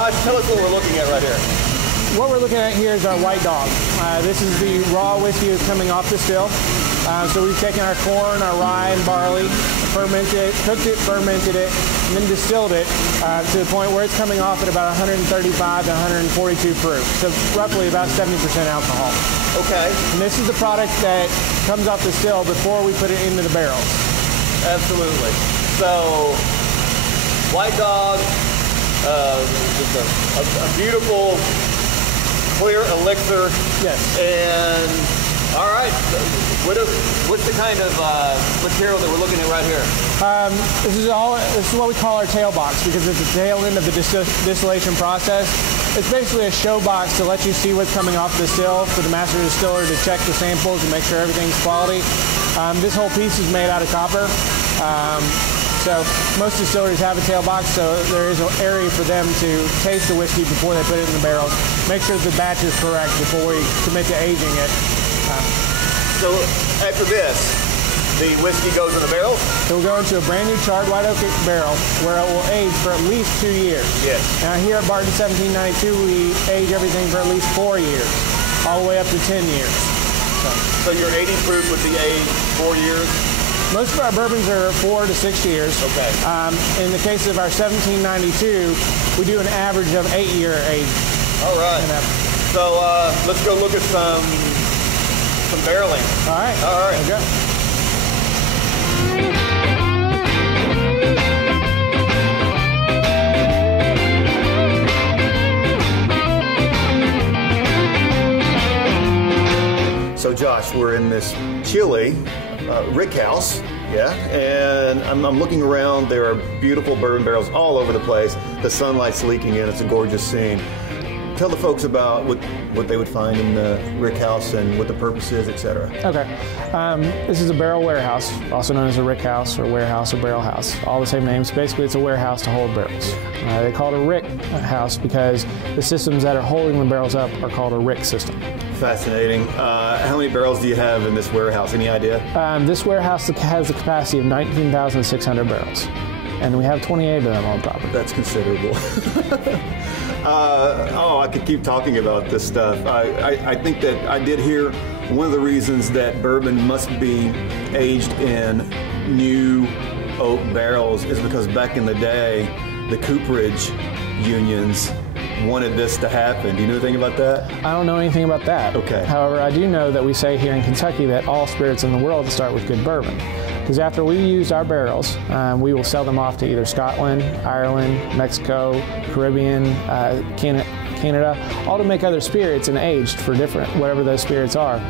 Josh, tell us what we're looking at right here. What we're looking at here is our White Dog. This is the raw whiskey that's coming off the still. So we've taken our corn, our rye, and barley, fermented it, cooked it, fermented it, and then distilled it to the point where it's coming off at about 135 to 142 proof. So roughly about 70% alcohol. Okay. And this is the product that comes off the still before we put it into the barrels. Absolutely. So, White Dog, just a beautiful, clear elixir. Yes. And, all right, what's the kind of material that we're looking at right here? This is what we call our tail box, because it's the tail end of the distillation process. It's basically a show box to let you see what's coming off the still for the master distiller to check the samples and make sure everything's quality. This whole piece is made out of copper. So most distilleries have a tail box, so there is an area for them to taste the whiskey before they put it in the barrels. Make sure the batch is correct before we commit to aging it. So after this, the whiskey goes in the barrels? It will go into a brand new charred white oak barrel where it will age for at least 2 years. Yes. Now here at Barton 1792, we age everything for at least 4 years, all the way up to 10 years. So your 80 proof would be aged 4 years? Most of our bourbons are 4 to 6 years. Okay. In the case of our 1792, we do an average of 8-year age. All right. So let's go look at some barreling. All right. All right. Okay. So Josh, we're in this chilly rick house, yeah, and I'm looking around. There are beautiful bourbon barrels all over the place. The sunlight's leaking in. It's a gorgeous scene. Tell the folks about what they would find in the rick house and what the purpose is, etc. Okay. This is a barrel warehouse, also known as a rick house or warehouse or barrel house. All the same names. Basically, it's a warehouse to hold barrels. They call it a rick house because the systems that are holding the barrels up are called a rick system. Fascinating. How many barrels do you have in this warehouse? Any idea? This warehouse has the capacity of 19,600 barrels, and we have 28 of them on property. That's considerable. I could keep talking about this stuff. I think that I did hear one of the reasons that bourbon must be aged in new oak barrels is because back in the day, the cooperage unions wanted this to happen. Do you know anything about that? I don't know anything about that. Okay. However, I do know that we say here in Kentucky that all spirits in the world start with good bourbon. Because after we use our barrels, we will sell them off to either Scotland, Ireland, Mexico, Caribbean, Canada, all to make other spirits and aged for different, whatever those spirits are.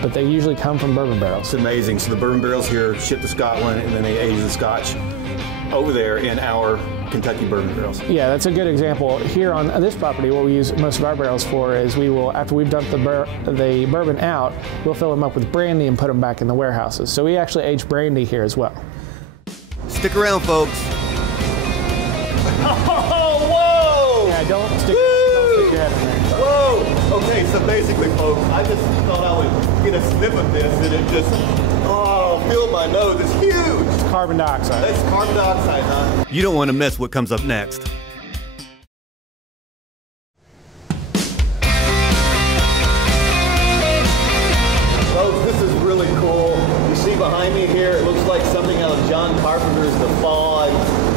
But they usually come from bourbon barrels. It's amazing. So the bourbon barrels here ship to Scotland, and then they age the Scotch over there in our Kentucky bourbon barrels. Yeah, that's a good example. Here on this property, what we use most of our barrels for is we will, after we've dumped the bourbon out, we'll fill them up with brandy and put them back in the warehouses. So we actually age brandy here as well. Stick around, folks. Oh, whoa! Yeah, don't stick your head in there. Whoa! Okay, so basically, folks, I just thought I would get a sniff of this, and it just, filled my nose. It's huge! It's carbon dioxide. That's carbon dioxide, huh? You don't want to miss what comes up next. Folks, this is really cool. You see behind me here, it looks like something out of John Carpenter's The Fog.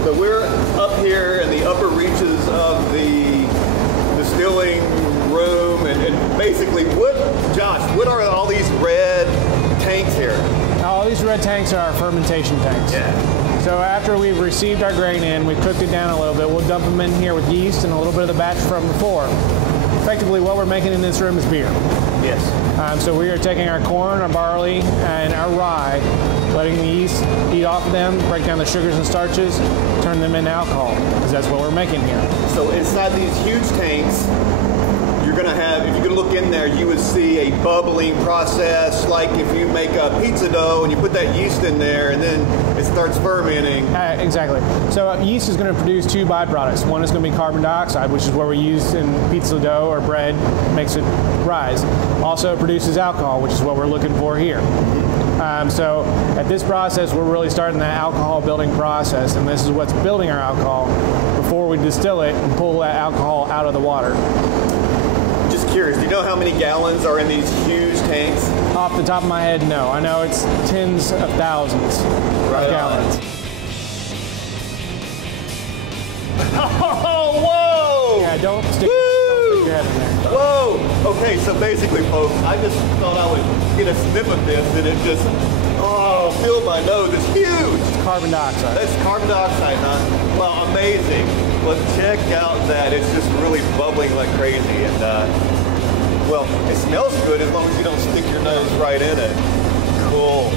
So we're up here in the upper reaches of the distilling room, and basically, Josh, what are all these red tanks here? All these red tanks are our fermentation tanks. Yeah. So after we've received our grain in, we've cooked it down a little bit, we'll dump them in here with yeast and a little bit of the batch from before. Effectively, what we're making in this room is beer. Yes. So we are taking our corn, our barley, and our rye, letting the yeast eat off of them, break down the sugars and starches, turn them into alcohol, because that's what we're making here. So inside these huge tanks, you're going to have, if you could look in there, you would see a bubbling process, like if you make a pizza dough and you put that yeast in there and then it starts fermenting. Exactly. So yeast is going to produce two byproducts. One is going to be carbon dioxide, which is what we use in pizza dough or bread, makes it rise. Also, it produces alcohol, which is what we're looking for here. So at this process, we're really starting that alcohol building process, and this is what's building our alcohol before we distill it and pull that alcohol out of the water. Just curious, do you know how many gallons are in these huge tanks? Off the top of my head, no. I know it's tens of thousands of gallons. Oh, whoa! Yeah, don't stick your head in there. Whoa! Okay, so basically, folks, I just thought I would get a sniff of this, and it just, filled my nose. It's huge! Carbon dioxide. That's carbon dioxide, huh? Well, amazing. Well, check out that. It's just really bubbling like crazy. And, well, it smells good as long as you don't stick your nose right in it. Cool.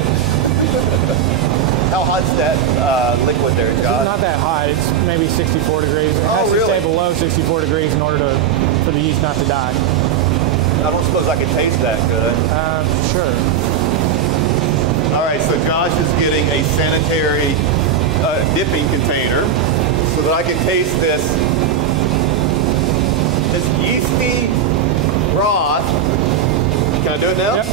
How hot's that liquid there, Josh? It's not that hot. It's maybe 64 degrees. It has to stay below 64 degrees in order for the yeast not to die. I don't suppose I can taste that good. Sure. All right, so Josh is getting a sanitary dipping container so that I can taste this yeasty broth. Can I do it now? Yep.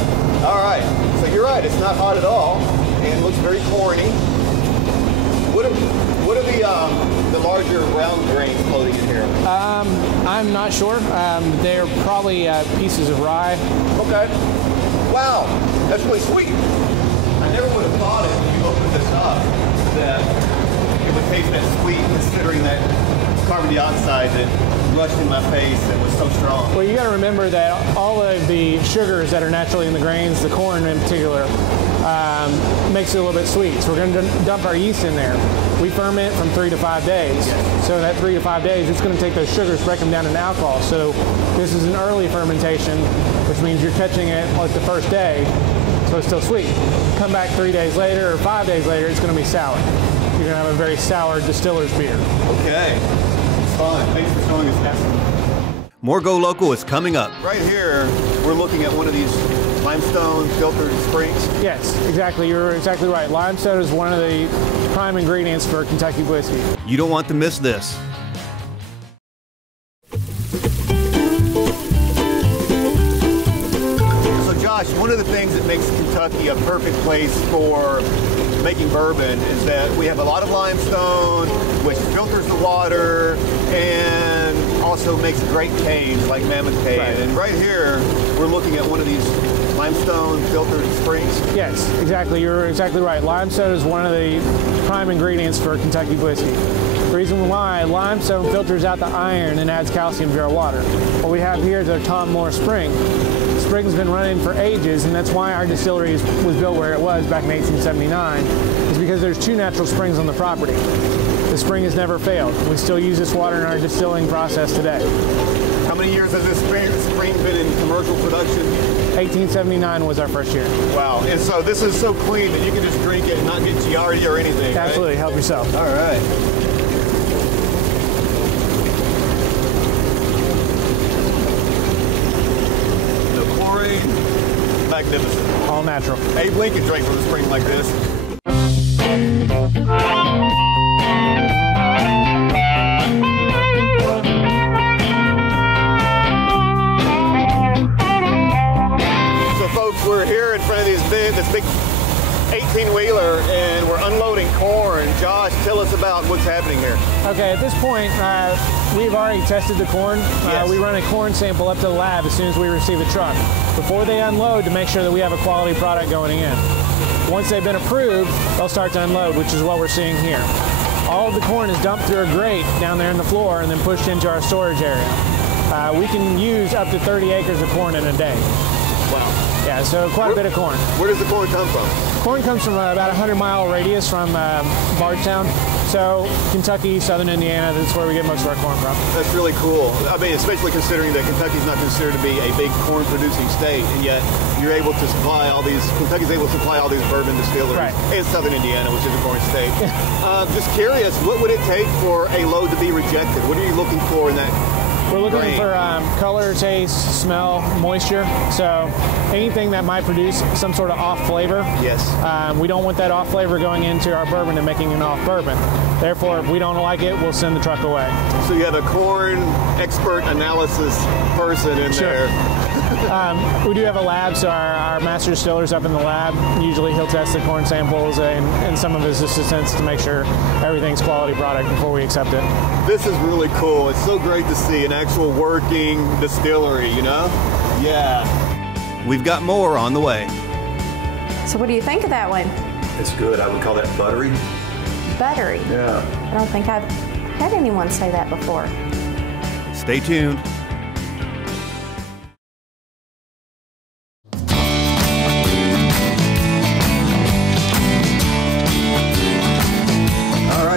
All right. So you're right. It's not hot at all, and it looks very corny. What are the larger round grains floating in here? I'm not sure. They're probably pieces of rye. Okay. Wow, that's really sweet. I never would have thought it when you opened this up that it would taste that sweet, considering that carbon dioxide that rushed in my face and was so strong. Well, you got to remember that all of the sugars that are naturally in the grains, the corn in particular, makes it a little bit sweet. So we're going to dump our yeast in there. We ferment from 3 to 5 days. Yes. So in that 3 to 5 days, it's going to take those sugars, break them down into alcohol. So this is an early fermentation, which means you're catching it like the first day, so it's still sweet. Come back 3 days later or 5 days later, it's going to be sour. You're going to have a very sour distiller's beer. Okay, it's fun. Thanks for showing us that. More Go Local is coming up. Right here, we're looking at one of these limestone filtered springs. Yes, exactly. You're exactly right. Limestone is one of the prime ingredients for Kentucky whiskey. You don't want to miss this. So Josh, one of the things that makes Kentucky a perfect place for making bourbon is that we have a lot of limestone, which filters the water and also makes great caves like Mammoth Cave. Right. And right here, we're looking at one of these limestone filtered springs. Yes, exactly. You're exactly right. Limestone is one of the prime ingredients for Kentucky whiskey. The reason why limestone filters out the iron and adds calcium to our water. What we have here is our Tom Moore Spring. The spring's been running for ages, and that's why our distillery was built where it was back in 1879, is because there's 2 natural springs on the property. The spring has never failed. We still use this water in our distilling process today. How many years has this spring been in commercial production? 1879 was our first year. Wow, and so this is so clean that you can just drink it and not get giardia or anything, Absolutely, right? help yourself. All right. No chlorine, magnificent. All natural. Abe Lincoln drank from a spring like this. We're here in front of this big 18-wheeler, and we're unloading corn. Josh, tell us about what's happening here. Okay, at this point, we've already tested the corn. Yes. We run a corn sample up to the lab as soon as we receive a truck, before they unload, to make sure that we have a quality product going in. Once they've been approved, they'll start to unload, which is what we're seeing here. All of the corn is dumped through a grate down there in the floor and then pushed into our storage area. We can use up to 30 acres of corn in a day. Wow. Yeah, so quite a bit of corn. Where does the corn come from? Corn comes from about a 100-mile radius from Barton. So Kentucky, southern Indiana, that's where we get most of our corn from. That's really cool. I mean, especially considering that Kentucky's not considered to be a big corn-producing state, and yet you're able to supply all these, Kentucky's able to supply all these bourbon distilleries. Right. And southern Indiana, which is a corn state. Just curious, what would it take for a load to be rejected? What are you looking for in that? We're looking for color, taste, smell, moisture. So anything that might produce some sort of off flavor. Yes. We don't want that off flavor going into our bourbon and making an off bourbon. Therefore, if we don't like it, we'll send the truck away. So you have a corn expert analysis person in there. We do have a lab, so our master distiller's up in the lab. Usually he'll test the corn samples and some of his assistants to make sure everything's quality product before we accept it. This is really cool. It's so great to see an actual working distillery, you know? Yeah. We've got more on the way. So what do you think of that one? It's good. I would call that buttery. Buttery? Yeah. I don't think I've had anyone say that before. Stay tuned.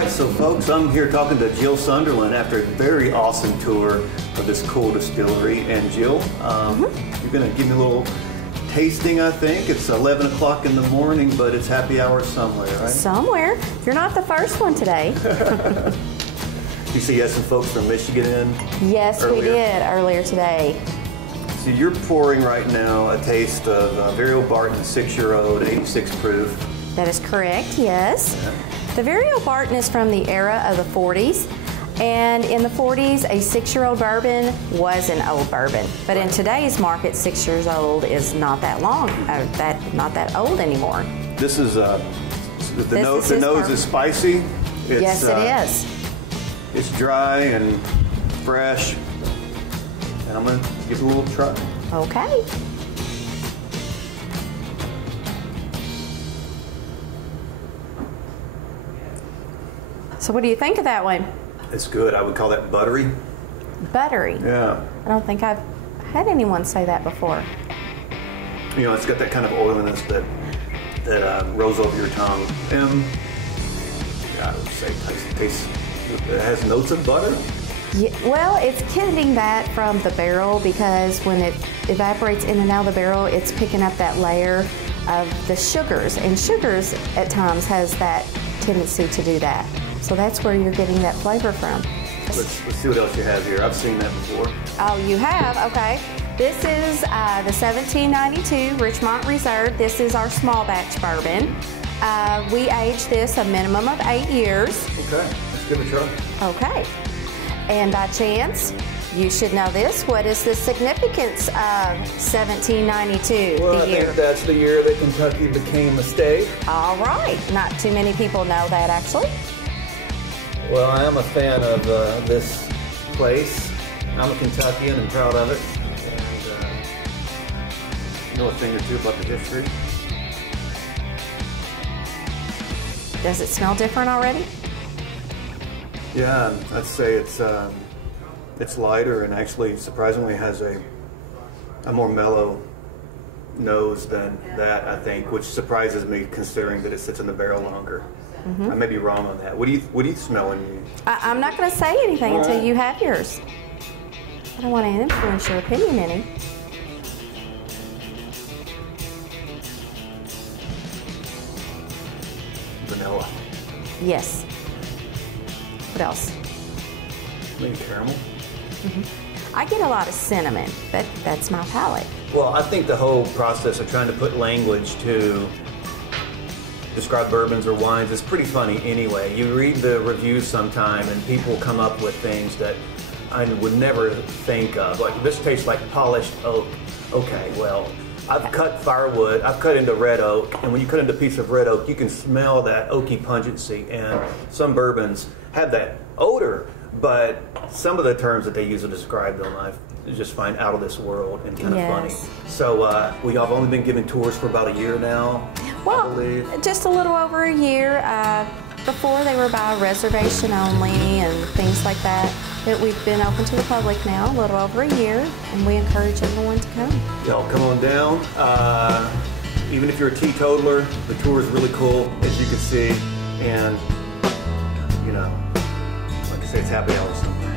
So folks, I'm here talking to Jill Sunderland after a very awesome tour of this cool distillery. And Jill, you're going to give me a little tasting, I think. It's 11 o'clock in the morning, but it's happy hour somewhere, right? Somewhere. You're not the first one today. You see, you had some folks from Michigan in? Yes, earlier. we did earlier today. So you're pouring right now a taste of Barton 6-year-old, 86 proof. That is correct, yes. Yeah. The Barton is from the era of the 40s, and in the 40s, a 6-year-old bourbon was an old bourbon. But in today's market, 6 years old is not that long, not that old anymore. This is the nose is spicy. It's, yes, it is. It's dry and fresh, and I'm gonna give it a little try. Okay. So what do you think of that one? It's good. I would call that buttery. Buttery? Yeah. I don't think I've had anyone say that before. You know, it's got that kind of oiliness that rolls over your tongue. And I would say it has notes of butter. Yeah, well, it's getting that from the barrel because when it evaporates in and out of the barrel, it's picking up that layer of the sugars. And sugars at times has that tendency to do that. So that's where you're getting that flavor from. Let's see what else you have here. I've seen that before. Oh, you have? Okay. This is the 1792 Richmont Reserve. This is our small batch bourbon. We aged this a minimum of 8 years. Okay, let's give it a try. Okay. And by chance, you should know this. What is the significance of 1792, Well, the I year? think that's the year that Kentucky became a state. All right. Not too many people know that, actually. Well, I am a fan of this place. I'm a Kentuckian and proud of it. And, You know a thing or two about the history? Does it smell different already? Yeah, I'd say it's lighter and actually surprisingly has a more mellow nose than that, I think, which surprises me considering that it sits in the barrel longer. Mm-hmm. I may be wrong on that. What do you smell when you? I'm not going to say anything until you have yours. I don't want to influence your opinion any. Vanilla. Yes. What else? Maybe caramel. Mm-hmm. I get a lot of cinnamon, but that's my palate. well, I think the whole process of trying to put language to describe bourbons or wines is pretty funny anyway. You read the reviews sometime and people come up with things that I would never think of. Like, this tastes like polished oak. Okay, well, I've cut firewood, I've cut into red oak, and when you cut into a piece of red oak, you can smell that oaky pungency, and some bourbons have that odor, but some of the terms that they use to describe them, I just find out of this world and kind of funny. So we have only been giving tours for about a year now, I believe. Just a little over a year. Before they were by reservation only and things like that. But we've been open to the public now, a little over a year, and we encourage everyone to come. Y'all come on down. Even if you're a teetotaler, the tour is really cool, as you can see. And, you know, like I say, it's happy hour somewhere.